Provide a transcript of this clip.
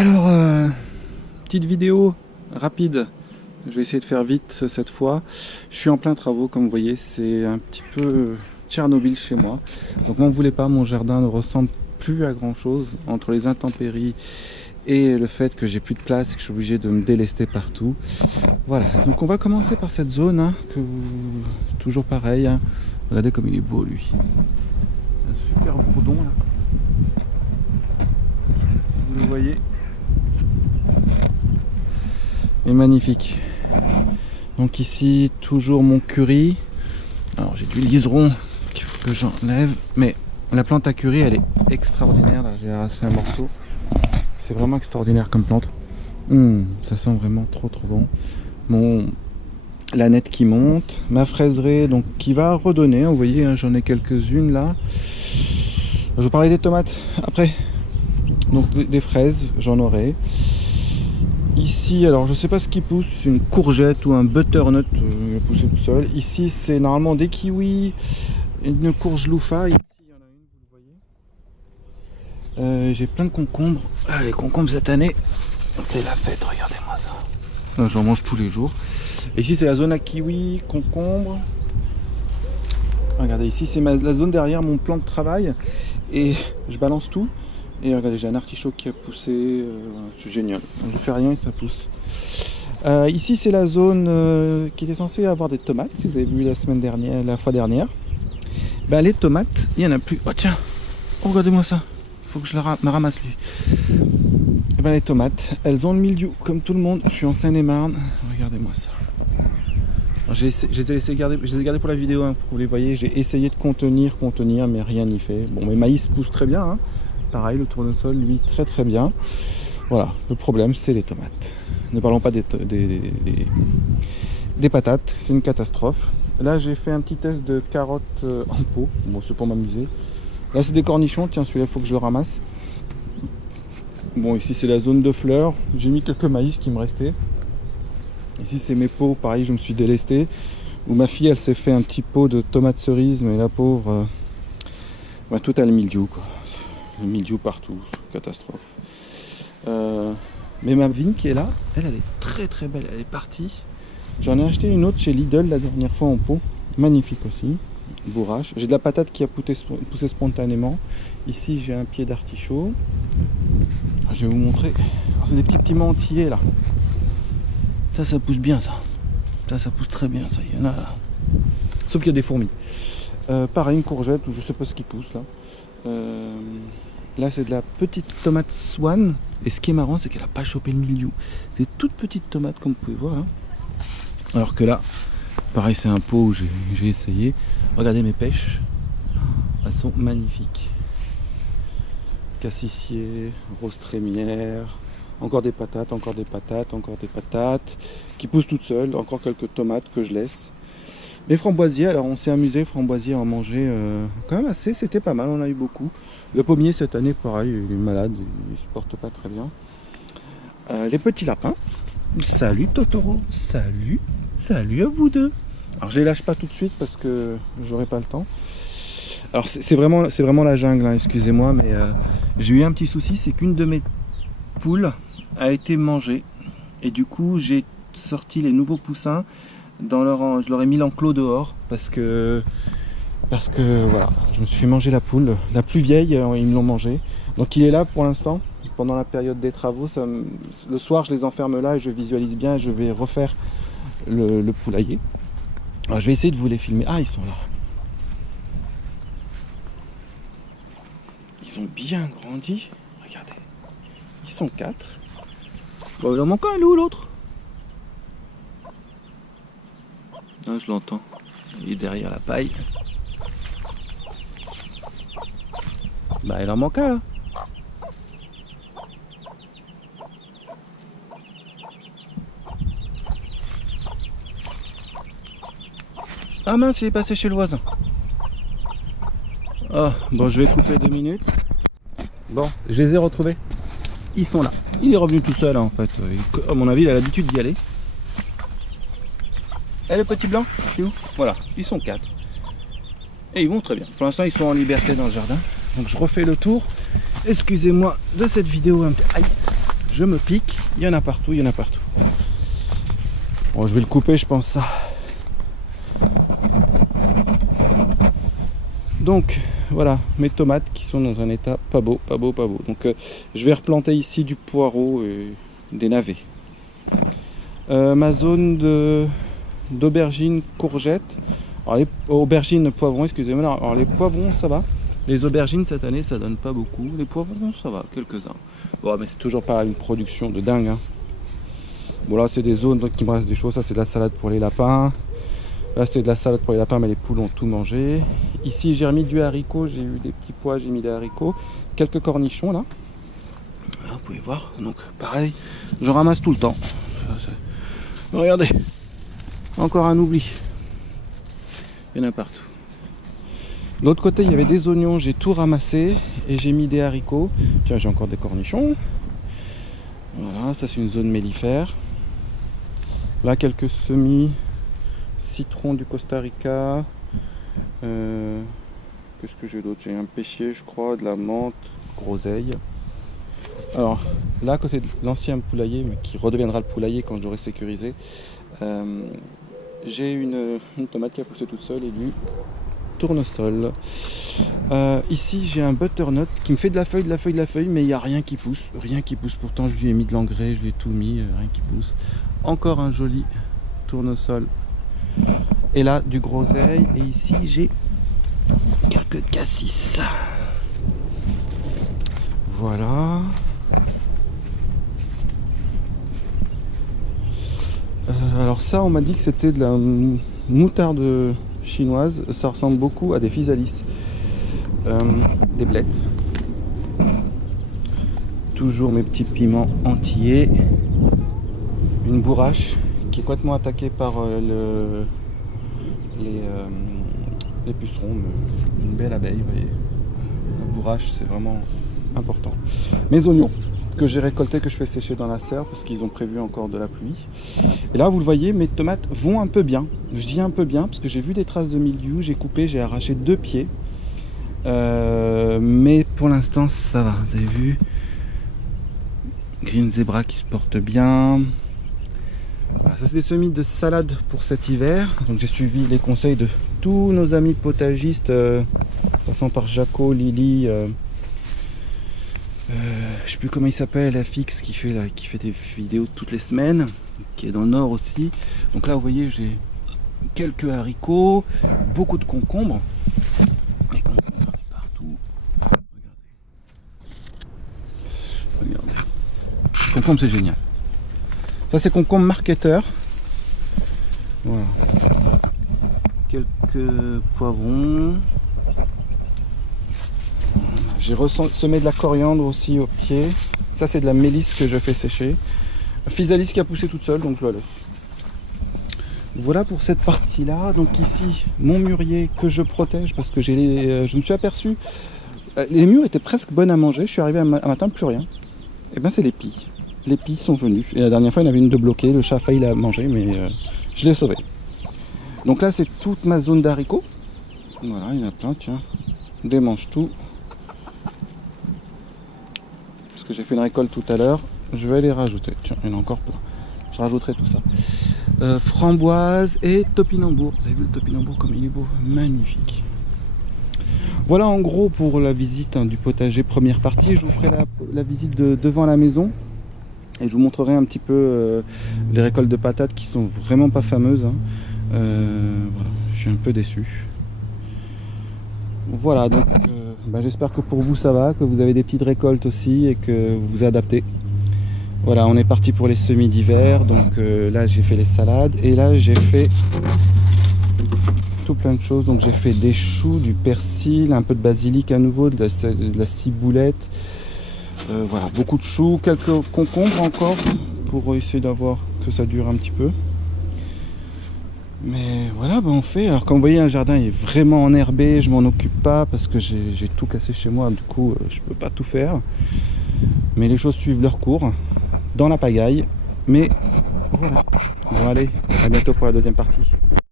Alors, petite vidéo rapide. Je vais essayer de faire vite cette fois. Je suis en plein travaux, comme vous voyez, c'est un petit peu Tchernobyl chez moi. Donc n'en voulez pas, mon jardin ne ressemble plus à grand chose entre les intempéries et le fait que j'ai plus de place et que je suis obligé de me délester partout. Voilà, donc on va commencer par cette zone, hein, toujours pareil. Hein. Regardez comme il est beau lui. Un super bourdon là. Si vous le voyez. Et magnifique. Donc ici toujours mon curry. Alors j'ai du liseron qu'il faut que j'enlève, mais la plante à curry elle est extraordinaire. Là j'ai arraché un morceau. C'est vraiment extraordinaire comme plante. Ça sent vraiment trop bon. La nette qui monte, ma fraiseraie donc qui va redonner. Vous voyez, hein, j'en ai quelques-unes là. Je vous parlais des tomates après. Donc des fraises, j'en aurai. Ici, alors je sais pas ce qui pousse, une courgette ou un butternut, il va pousser tout seul. Ici, c'est normalement des kiwis, une courge loufa. Ici, il y en a une, vous le voyez. J'ai plein de concombres. Ah, les concombres cette année, c'est la fête, regardez-moi ça. J'en mange tous les jours. Et ici, c'est la zone à kiwi, concombre. Regardez, ici, c'est la zone derrière mon plan de travail. Et je balance tout. Et regardez, j'ai un artichaut qui a poussé, voilà, c'est génial. Je fais rien et ça pousse. Ici, c'est la zone qui était censée avoir des tomates. Si vous avez vu la fois dernière. Ben, les tomates, il n'y en a plus. Oh tiens, regardez-moi ça. Il faut que je me ramasse lui. Et ben, les tomates, elles ont le mildiou comme tout le monde. Je suis en Seine-et-Marne. Regardez-moi ça. Alors, je les ai gardés pour la vidéo, hein, pour que vous les voyez. J'ai essayé de contenir, mais rien n'y fait. Bon, mes maïs poussent très bien, hein. Pareil, le tournesol, lui, très bien. Voilà, le problème, c'est les tomates. Ne parlons pas des patates, c'est une catastrophe. Là, j'ai fait un petit test de carottes en pot. Bon, c'est pour m'amuser. Là, c'est des cornichons. Tiens, celui-là, il faut que je le ramasse. Bon, ici, c'est la zone de fleurs. J'ai mis quelques maïs qui me restaient. Ici, c'est mes pots. Pareil, je me suis délesté. Où ma fille, elle s'est fait un petit pot de tomates cerises. Mais la pauvre, tout a le mildiou, quoi. Le mildiou partout, catastrophe. Mais ma vigne qui est là, elle est très belle, elle est partie. J'en ai acheté une autre chez Lidl la dernière fois en pot, magnifique aussi, bourrache. J'ai de la patate qui a poussé spontanément. Ici j'ai un pied d'artichaut. Je vais vous montrer. C'est des petits piments entiers là. Ça pousse bien ça. Ça pousse très bien ça, il y en a là. Sauf qu'il y a des fourmis. Pareil, une courgette ou je sais pas ce qui pousse là. Là c'est de la petite tomate swan. Et ce qui est marrant c'est qu'elle n'a pas chopé le mildiou. C'est toute petite tomate comme vous pouvez voir là. Alors que là, pareil c'est un pot où j'ai essayé. Regardez mes pêches. Elles sont magnifiques. Cassissier, rose trémière. Encore des patates. Qui poussent toutes seules. Encore quelques tomates que je laisse. Les framboisiers, alors on s'est amusé, framboisiers à en manger quand même assez, c'était pas mal, on a eu beaucoup. Le pommier cette année, pareil, il est malade, il se porte pas très bien. Les petits lapins, salut Totoro, salut à vous deux. Alors je les lâche pas tout de suite parce que j'aurai pas le temps. Alors c'est vraiment la jungle, hein, excusez-moi, mais j'ai eu un petit souci, c'est qu'une de mes poules a été mangée. Et du coup j'ai sorti les nouveaux poussins. Je leur ai mis l'enclos dehors parce que voilà, je me suis fait manger la poule, la plus vieille, ils me l'ont mangé. Donc il est là pour l'instant, pendant la période des travaux, le soir je les enferme là et je visualise bien et je vais refaire le poulailler. Alors je vais essayer de vous les filmer. Ah, ils sont là. Ils ont bien grandi, regardez. Ils sont 4. Bon, il en manque un, il est où l'autre? Ah, je l'entends, il est derrière la paille. Bah il en manque un là. Ah mince, il est passé chez le voisin. Oh, bon je vais couper 2 minutes. Bon, je les ai retrouvés. Ils sont là. Il est revenu tout seul hein, en fait. À mon avis il a l'habitude d'y aller. Et le petit blanc, c'est où? Voilà, ils sont 4. Et ils vont très bien. Pour l'instant, ils sont en liberté dans le jardin. Donc je refais le tour. Excusez-moi de cette vidéo. Aïe. je me pique. Il y en a partout, il y en a partout. Bon, je vais le couper, je pense ça. Donc voilà, mes tomates qui sont dans un état pas beau, pas beau, pas beau. Donc je vais replanter ici du poireau et des navets. Ma zone d'aubergines, courgettes. Alors les aubergines, poivrons, excusez-moi. Alors les poivrons, ça va. Les aubergines cette année, ça donne pas beaucoup. Les poivrons, ça va, quelques-uns. Bon, mais c'est toujours pas une production de dingue. Hein. Bon là, c'est des zones donc il me reste des choses. Ça, c'est de la salade pour les lapins. Là, c'était de la salade pour les lapins, mais les poules ont tout mangé. Ici, j'ai remis du haricot. J'ai eu des petits pois, j'ai mis des haricots. Quelques cornichons, là. Là, vous pouvez voir. Donc, pareil, je ramasse tout le temps. Regardez. Encore un oubli. Il y en a partout. De l'autre côté, il y avait des oignons. J'ai tout ramassé. Et j'ai mis des haricots. Tiens, j'ai encore des cornichons. Voilà, ça, c'est une zone mellifère. Là, quelques semis. Citron du Costa Rica. Qu'est-ce que j'ai d'autre? J'ai un pêcher, je crois, de la menthe, groseille. Alors là, à côté de l'ancien poulailler, mais qui redeviendra le poulailler quand j'aurai sécurisé, j'ai une tomate qui a poussé toute seule et du tournesol. Ici, j'ai un butternut qui me fait de la feuille, mais il n'y a rien qui pousse. Rien qui pousse. Pourtant, je lui ai mis de l'engrais, je lui ai tout mis, rien qui pousse. Encore un joli tournesol. Et là, du groseille. Et ici, j'ai quelques cassis. Voilà. Alors ça, on m'a dit que c'était de la moutarde chinoise. Ça ressemble beaucoup à des physalis. Des blettes. Toujours mes petits piments antillais. Une bourrache qui est complètement attaquée par les pucerons. Une belle abeille, vous voyez. La bourrache, c'est vraiment important. Mes oignons que j'ai récoltés, que je fais sécher dans la serre parce qu'ils ont prévu encore de la pluie. Et là, vous le voyez, mes tomates vont un peu bien. Je dis un peu bien parce que j'ai vu des traces de mildiou. J'ai coupé, j'ai arraché 2 pieds. Mais pour l'instant, ça va. Vous avez vu, Green Zebra qui se porte bien. Voilà, ça c'est des semis de salade pour cet hiver. Donc j'ai suivi les conseils de tous nos amis potagistes, passant par Jaco, Lily, je sais plus comment il s'appelle, FX qui fait des vidéos toutes les semaines, qui est dans le nord aussi. Donc là vous voyez, j'ai quelques haricots, beaucoup de concombres. Les concombres, j'en ai partout. Regardez. Les concombres, c'est génial. Ça c'est concombre marketeur. Voilà. Quelques poivrons. J'ai semé de la coriandre aussi au pied. Ça c'est de la mélisse que je fais sécher. Physalis qui a poussé toute seule, donc je la laisse. Voilà pour cette partie là. Donc ici mon mûrier que je protège parce que je me suis aperçu, les mûres étaient presque bonnes à manger. Je suis arrivé un matin, plus rien. Et bien c'est les pies. Les pies sont venues. Et la dernière fois, il y en avait une de bloquée. Le chat a failli la manger, mais je l'ai sauvé. Donc là, c'est toute ma zone d'haricots. Voilà, il y en a plein, tiens. Démange tout. Parce que j'ai fait une récolte tout à l'heure. Je vais les rajouter. Tiens, il y en a encore plein. Je rajouterai tout ça. Framboise et topinambour. Vous avez vu le topinambour comme il est beau? Magnifique. Voilà en gros pour la visite du potager, première partie. Je vous ferai la visite devant la maison. Et je vous montrerai un petit peu les récoltes de patates qui sont vraiment pas fameuses. Hein. Voilà, je suis un peu déçu. Voilà, donc j'espère que pour vous ça va, que vous avez des petites récoltes aussi et que vous vous adaptez. Voilà, on est parti pour les semis d'hiver. Donc là j'ai fait les salades et là j'ai fait tout plein de choses. Donc j'ai fait des choux, du persil, un peu de basilic à nouveau, de la ciboulette. Voilà, beaucoup de choux, quelques concombres encore pour essayer d'avoir que ça dure un petit peu. Mais voilà, on fait. Alors comme vous voyez, le jardin est vraiment enherbé, je m'en occupe pas parce que j'ai tout cassé chez moi, du coup je peux pas tout faire. Mais les choses suivent leur cours, dans la pagaille. Mais voilà. Bon allez, à bientôt pour la deuxième partie.